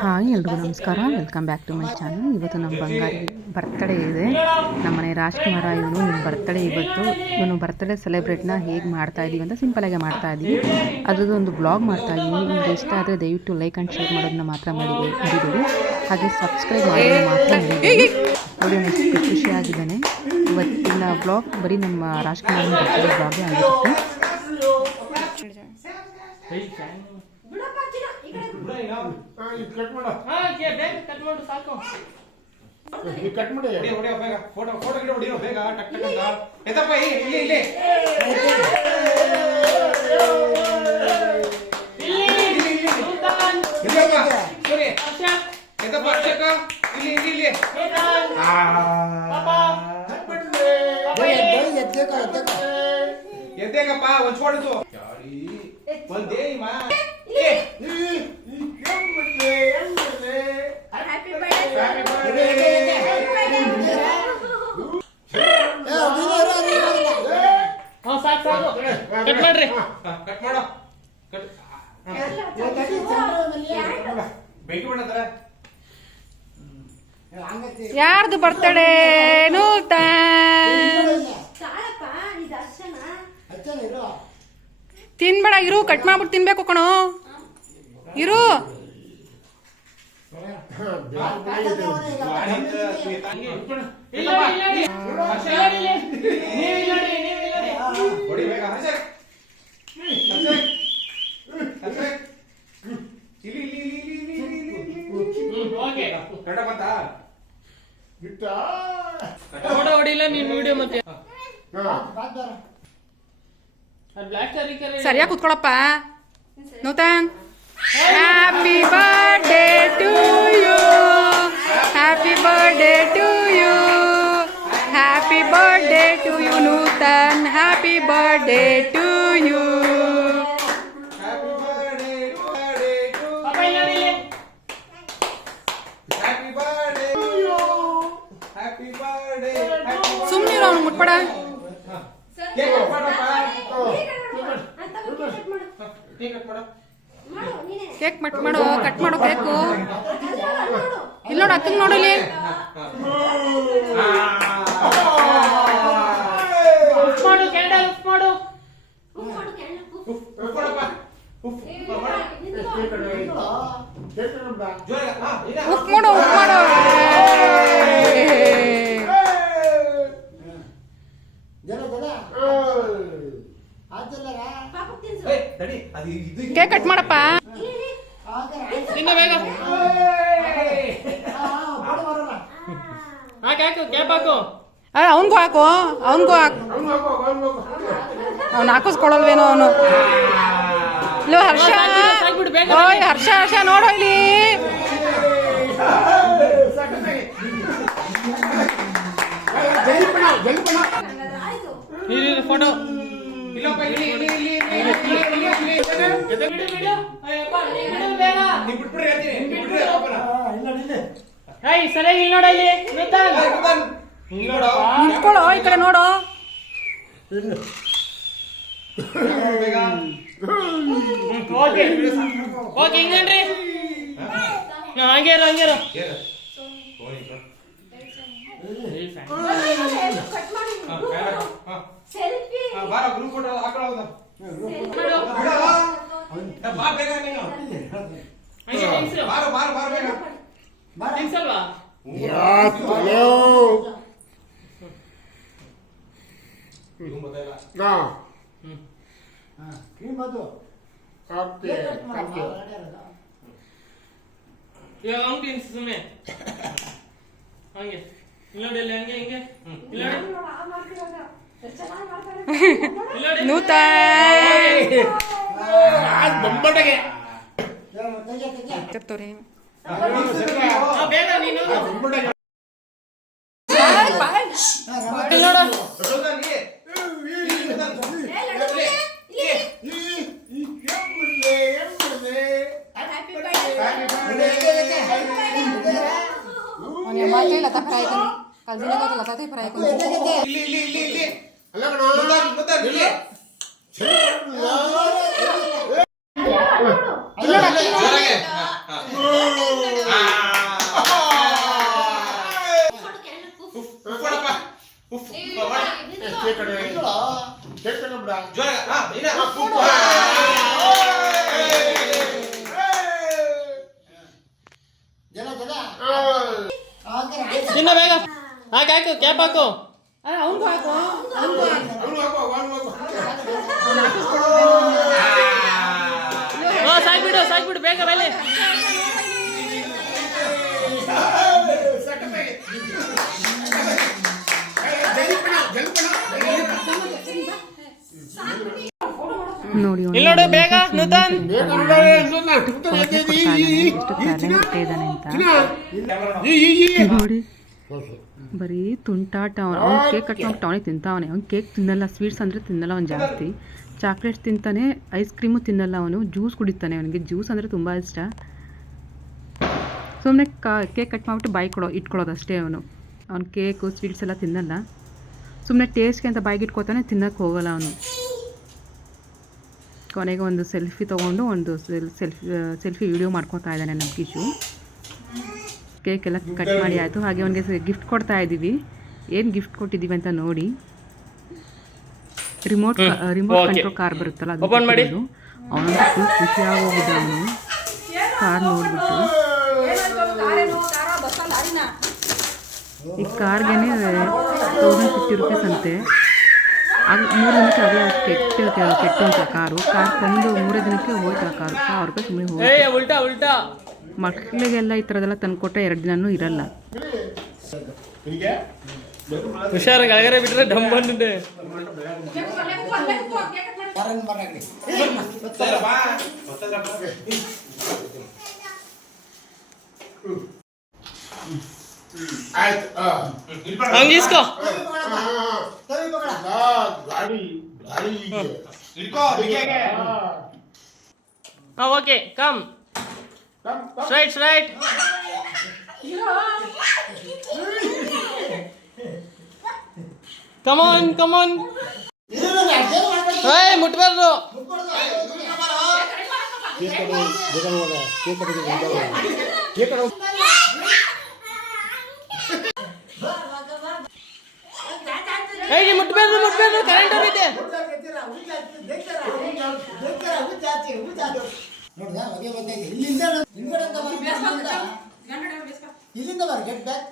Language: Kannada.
ಹಾಯ್ ಎಲ್ರಿಗೂ ನಮಸ್ಕಾರ. Welcome back to my channel ಇವತ್ತು ನಮ್ಮ ಬಂಗಾರಿ ಬರ್ತ್ಡೇ ಇದೆ. ನಮ್ಮ ಮನೆ ರಾಜ್ಕುಮಾರ ಇವನು ನಿಮ್ಮ ಬರ್ತ್ಡೇ ಇವತ್ತು. ಇವನು ಬರ್ತ್ಡೇ ಸೆಲೆಬ್ರೇಟ್ನ ಹೇಗೆ ಮಾಡ್ತಾ ಇದ್ದೀವಿ ಅಂತ ಸಿಂಪಲಾಗಿ ಮಾಡ್ತಾ ಇದ್ದೀವಿ ಅದ್ರದ್ದು ಒಂದು ಬ್ಲಾಗ್ ಮಾಡ್ತಾ ಇದ್ದೀವಿ ನಿಮ್ಗೆ ಇಷ್ಟ ಆದರೆ ದಯವಿಟ್ಟು ಲೈಕ್ ಆ್ಯಂಡ್ ಶೇರ್ ಮಾಡೋದನ್ನ ಮಾತ್ರ ಮಾಡಿದೆ ಹಾಗೆ ಸಬ್ಸ್ಕ್ರೈಬ್ ಮಾಡೋದು ಮಾತ್ರ ನೋಡಿ ಅವ್ನು ಎಷ್ಟು ಖುಷಿಯಾಗಿದ್ದಾನೆ. ಇವತ್ತಿನ ಬ್ಲಾಗ್ ಬರೀ ನಮ್ಮ ರಾಜ್ಕುಮಾರ್ ಬರ್ತ್ಡೇ ಬ್ಲಾಗೇ ಆಗಿರುತ್ತೆ. ಕಟ್ ಮಾಡು. ಕಟ್ ಮಾಡು ಸಾಕು. ಇಲ್ಲಿ ಕಟ್ ಮಾಡಿ ಹೊಡಿಯೋ ಹೊಡಿಯೋ ಬೇಗ ಫೋಟೋ ಫೋಟೋ ಗಿಡ ಹೊಡಿಯೋ ಬೇಗ ಟಕ್ ಟಕ್ ಅಂತ ಎತ್ತಪ್ಪ ಇಲ್ಲಿ ಇಲ್ಲಿ. ಇಲ್ಲಿ ಇಲ್ಲಿ ಇಲ್ಲಿ. ಎತ್ತಪ್ಪ ಅಕ್ಷಕ ಎದ್ದೇಕಪ್ಪ ಒಂದ್ ಫೋಟೋ ಯಾರಿ ಒಂದೇ ಮಾ ಏ Happy ಹಾ, ಸಾಕು ಸಾಕು ಕಟ್ ಮಾಡ್ರಿ ಕಟ್ ಮಾಡೋ ಕಟ್ ಯಾರ್ದು ಬರ್ತಡೇ ತಿನ್ಬೇಡ ಇರು ಕಟ್ ಮಾಡ್ಬಿಟ್ಟು ತಿನ್ಬೇಕು ಕಣೋ. ಇರು. ಇಲ್ಲ ಕಟ ಬಂತಾ? ಬಿಟ್ಟ? ಫೋಟೋ ಹೊಡಿಲ್ಲ ನೀನು ವಿಡಿಯೋ ಮತ್ತೆ. ಸರಿಯಾಗಿ ಕುತ್ಕೊಳಪ್ಪ. ಕೇಕ್ ಕಟ್ ಮಾಡು. ಮಾಡು ನೀನೇ. ಕೇಕ್ ಮಟ್ ಮಾಡೋ ಕಟ್ ಮಾಡು ಕೇಕು ಇಲ್ಲ ನೋಡು ಅಕ್ಕಂಗೆ ನೋಡು ಇಲ್ಲಿ. ಉಫ್ ಮಾಡು ಕ್ಯಾಂಡಲ್ ಉಫ್ ಉಫ್ ತಿನ್ಸು. ಕೇಕ್ ಕಟ್ ಮಾಡಪ್ಪ. ಬೇಗ. ಅವನಿಗೂ ಹಾಕು ಅವನಿಗೂ ಹಾಕು. ಅವ್ನು ಹಾಕಿಸ್ಕೊಳಲ್ವೇನೋ ಅವನು. ಇಲ್ಲೋ ಹರ್ಷ. ಓಯ್ ಹರ್ಷ ಹರ್ಷ ನೋಡೋ ಇಲ್ಲಿ. ಫೋಟೋ ಇಲ್ಲಪ್ಪ ಇಲ್ಲಿ ಇಲ್ಲಿ ಇಲ್ಲಿ ಇಲ್ಲಿ ಇಲ್ಲಿ ಇಲ್ಲಿ ಇಲ್ಲಿ ಬಿಡು ಬಿಡು ಅಯ್ಯಪ್ಪ ನೀ ಬಿಡು ಬೇಗ ನೀವು ಬಿಟ್ಬಿಡ್ರಿ ಹೇಳ್ತೀನಿ ನೀವು ಬಿಟ್ಬಿಡ್ರಿ ಅಪ್ಪನ ಏಯ್ ಸರಿಯಾಗಿ ಇಲ್ಲಿ ನೋಡ ಇಲ್ಲಿ ಕುಮಾರ್, ಇಲ್ಲಿ ನೋಡು. ನಿಂತ್ಕೊಳ್ಳೋ ಈ ಕಡೆ ನೋಡು. ಬೇಗ ಓಕೆ. ಓಕೆ ಹಿಂಗನ್ರಿ. ಹಾ, ಹಂಗೆ ಇರು ಹಂಗೆ ಇರು. ಮಾಡಿ ಹಾ, ಬ್ಯಾಡ. ಹಾ, ಸೆಲ್ಫಿ ಬಾರ ಗ್ರೂಪ್ ಫೋಟೋ. ಬಾ ಬೇಗ ನೀನು ಹಂಗೆ ನಿಲ್ಸು. ಬಾರ ಬಾರ ಬಾರ ಬೇಗ ಇವಾಗ ಹಂಗೆ. ನಿಲ್ಸು ಸುಮ್ಮನೆ ಹಂಗೆ ಇಲ್ಲಿ ನೋಡಿ. ಇಲ್ಲಿ ಹಂಗೆ ಹಿಂಗೆ. ಬೊಂಬಟಗೆ ತಿರ್ತವ್ರಿ ಲತಾ ಫ್ರೈ ಕಲಿ ಕಲ್ದಿನ ಇಲ್ಲಿ ಇಲ್ಲಿ ಇಲ್ಲಿ ಇಲ್ಲಿ. ಅಲ್ಲ ಕಣ. ಇಲ್ಲಿ ಅಲ್ಲ, ನೋಡು. ಜೋರಾಗೆ. ಹಾ. ಕೇಕ್ ಕಟ್ ಕೇಕ್ ಕಟ್ ಬಿಡ ತಿನ್ನ ಬೇಗ ಹಾಕು ಹಾಕು ಕ್ಯಾಪ್ ಹಾಕು ಅವ್ನು ಹಾಕೋ ಅವ್ನು ಹಾಕೋ ಹಾ ಸಾಕ್ಬಿಡು ಸಾಕ್ಬಿಡು ಬೇಗ ಮೇಲೆ ನೋಡಿ ನೋಡಿ ಬೇಗ ನೂತನ್. ಎದ್ದೈತಿ. ಇದ್ದಾನೆ. ಎಷ್ಟು ಅಂತ. ಈ, ಈ, ಈ. ನೋಡಿ ಬರೀ ತುಂಟಾಟ. ಅವನು ಅವ್ನು ಕೇಕ್ ಕಟ್ ಮಾಡ್ಬಿಟ್ಟು ಅವನೇ ತಿಂತಾವನೆ. ಅವ್ನು ಕೇಕ್ ತಿನ್ನಲ್ಲ ಸ್ವೀಟ್ಸ್ ಅಂದರೆ ತಿನ್ನಲ್ಲ ಅವ್ನು ಜಾಸ್ತಿ. ಚಾಕ್ಲೇಟ್ಸ್ ತಿಂತಾನೆ ಐಸ್ ಕ್ರೀಮು ತಿನ್ನಲ್ಲ ಅವನು. ಜ್ಯೂಸ್ ಕುಡಿತಾನೆ ಅವನಿಗೆ. ಜ್ಯೂಸ್ ಅಂದರೆ ತುಂಬ ಇಷ್ಟ. ಸುಮ್ಮನೆ ಕಾ ಕೇಕ್ ಕಟ್ ಮಾಡಿಬಿಟ್ಟು ಬಾಯಿ ಕೊಡೋ ಇಟ್ಕೊಳ್ಳೋದು ಅಷ್ಟೇ ಅವನು. ಅವ್ನು ಕೇಕು ಸ್ವೀಟ್ಸ್ ಎಲ್ಲ ತಿನ್ನಲ್ಲ. ಸುಮ್ಮನೆ ಟೇಸ್ಟ್ಗೆ ಅಂತ ಬಾಯಿಗೆ ಇಟ್ಕೋತಾನೆ ತಿನ್ನಕ್ಕೆ ಹೋಗಲ್ಲ ಅವನು. ಕೊನೆಗೆ ಒಂದು ಸೆಲ್ಫಿ ತೊಗೊಂಡು ಒಂದು ಸೆಲ್ಫಿ ಸೆಲ್ಫಿ ವಿಡಿಯೋ ಮಾಡ್ಕೊತಾ ಇದ್ದಾನೆ ನಮ್ಮ ಕಿಶು. ಕೇಕ್ ಎಲ್ಲ ಕಟ್ ಮಾಡಿ ಆಯಿತು. ಹಾಗೆ ಅವನಿಗೆ ಗಿಫ್ಟ್ ಕೊಡ್ತಾ ಇದ್ದೀವಿ. ಏನು ಗಿಫ್ಟ್ ಕೊಟ್ಟಿದ್ದೀವಿ ಅಂತ ನೋಡಿ. ರಿಮೋಟ್ ರಿಮೋಟ್ ಕಂಟ್ರೋಲ್ ಕಾರ್ ಬರುತ್ತಲ್ಲ ಅದು ಫುಲ್ ಖುಷಿಯಾಗೋಗಿದ್ದ ಅವನು ಕಾರ್ ನೋಡಿಬಿಟ್ಟು. ಈ ಕಾರ್ಗೇನೆ ತೌಸಂಡ್ ಫಿಫ್ಟಿ ರುಪೀಸ್ ಅಂತೆ. ಆಗ ಮೂರು ದಿನಕ್ಕೆ ಅದೇ ಕೆಟ್ಟ ಅಂತ ಕಾರು. ಕಾರ್ ತಂದು ಮೂರೇ ದಿನಕ್ಕೆ ಹೋಯ್ತು ಆ ಕಾರು. ಸಾವಿರ ರೂಪಾಯಿ ಸುಮ್ಮನೆ ಉಲ್ಟಾ ಮಕ್ಕಳಿಗೆಲ್ಲ ಈ ಥರದೆಲ್ಲ ತಂದುಕೊಟ್ರೆ ಎರಡು ದಿನನೂ ಇರಲ್ಲ. ಹುಷಾರಾಗಿ ಹುಷಾರು ಕೆಳಗಡೆ ಬಿಟ್ರೆ ಡಮ್ ಬಂದಿದೆ. ಆಯ್ತು ಆ. ಹಂಗೆ ಇಸ್ಕೋ ಆ, ಆ, ಗಾಡಿ ಗಾಡಿ ಹೀಗೆ. ಆ. ಹಾ okay come come, come. Straight straight come on come on ಏಯ್ ಮುಟ್ಬಾರ್ದು ಹೇಗೆ ಮುಟ್ಬೇಕು ಮುಟ್ಬೇಕು ಕರೆಂಟ್ ಹೋಗಿದೆ ಇಲ್ಲಿಂದ ಬರ ಗೆಟ್ ಬ್ಯಾಕ್